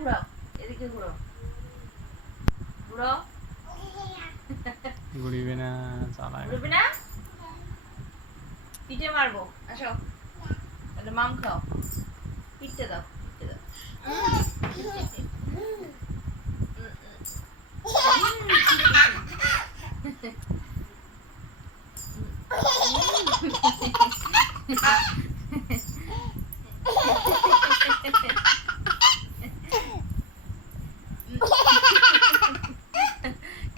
ঘুরাও, এদিকে ঘুরাও, ঘুরাও। ঘুরিবে না, চালায় ঘুরবি না, পিঠে মারবো। আসো, তাহলে মাম খাও, পিঠে দাও, পিঠে দাও।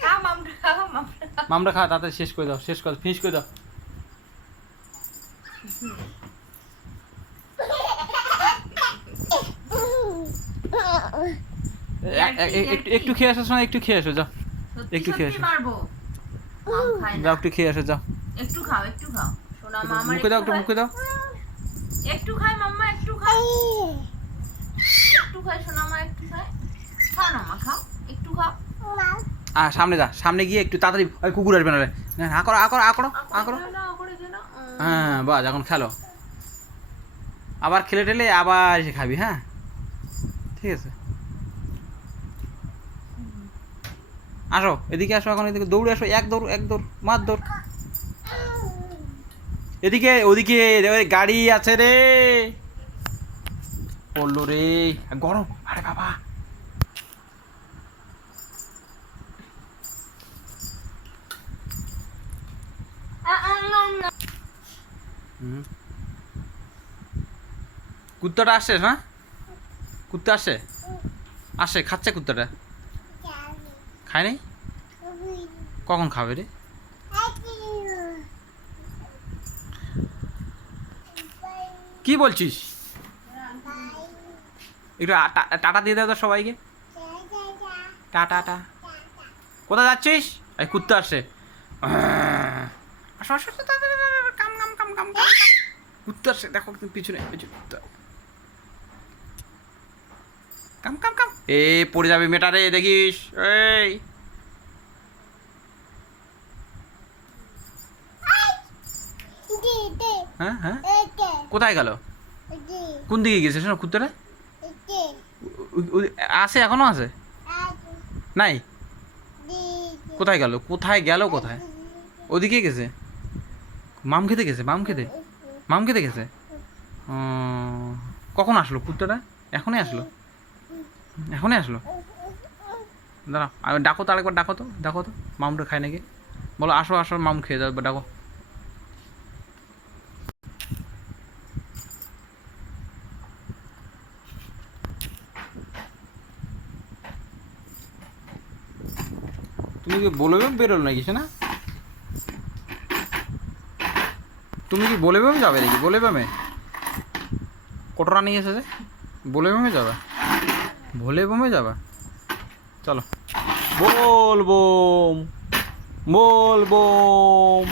খাও মামটা, খাও মামটা। মামরা খা, তাড়াতাড়ি শেষ করে দাও, শেষ করে ফিনিশ করে দাও। একটু খেয়ে আসো, শোনা, একটু খেয়ে আসো, যাও একটু খেয়ে আসো, মারবো, মাম খায় না। যাও একটু খেয়ে আসো, যাও একটু খাও, একটু খাও সোনা মামা, মুখে দাও, একটু মুখে দাও। একটু খায় মাম্মা, একটু খায়, একটু খায় সোনা মা, একটু খায়। খাও না মা, খাও, একটু খাও। সামনে যা, সামনে গিয়ে একটু তাড়াতাড়ি, ওই কুকুর আসবে না রে। আ করো, আ করো, আ করো, আ করো। হ্যাঁ বাস, এখন খেলো, আবার খেলে টেলে আবার এসে খাবি। হ্যাঁ ঠিক আছে, আসো এদিকে, আসো এখন এদিকে, দৌড়ে আসো, এক দৌড়, এক দৌড়, মার দৌড়। এদিকে, ওদিকে ওই গাড়ি আছে রে, পড়লো রে, গরম, আরে বাবা। কুত্তাটা আসছে না, কুত্তা আসছে, আসে, খাচ্ছে কুত্তাটা, খায় নাই, কখন খাবে রে? কি বলছিস? একটু টাটা দিয়ে দাও তো সবাইকে, টাটা টা। কোথায় যাচ্ছিস? এই কুত্তা আসছে, আসো আসো, কাম কাম কাম কাম কাম। কুত্তা আসছে, দেখো পিছনে, পিছনে কুত্তা, কাম কাম কাম। এ পড়ে যাবে মেটারে, দেখিস। এই হ্যাঁ হ্যাঁ, কোথায় গেল? কোন দিকে গেছে শোনো কুত্তাটা? আছে, এখনো আছে? নাই, কোথায় গেল, কোথায় গেল, কোথায়? ওদিকে গেছে, মাম খেতে গেছে, মাম খেতে, মাম খেতে গেছে। কখন আসলো কুত্তাটা? এখনই আসলো, এখনই আসলো। দাঁড়াও, আমি ডাকো তো, আরেকবার ডাকো তো, ডাকো তো, মামটা খায় নাকি, বলো আসো আসো, মাম খেয়ে যাও, ডাকো। তুমি কি বলে বেরোলো নাকি সে না? তুমি কি বলে বেমে যাবে নাকি? বলে বেমে কতটা নিয়ে এসেছে, বলে বেমে যাবে, ভোলে বমে যাবে, চলো। বল বোম, বল বোম।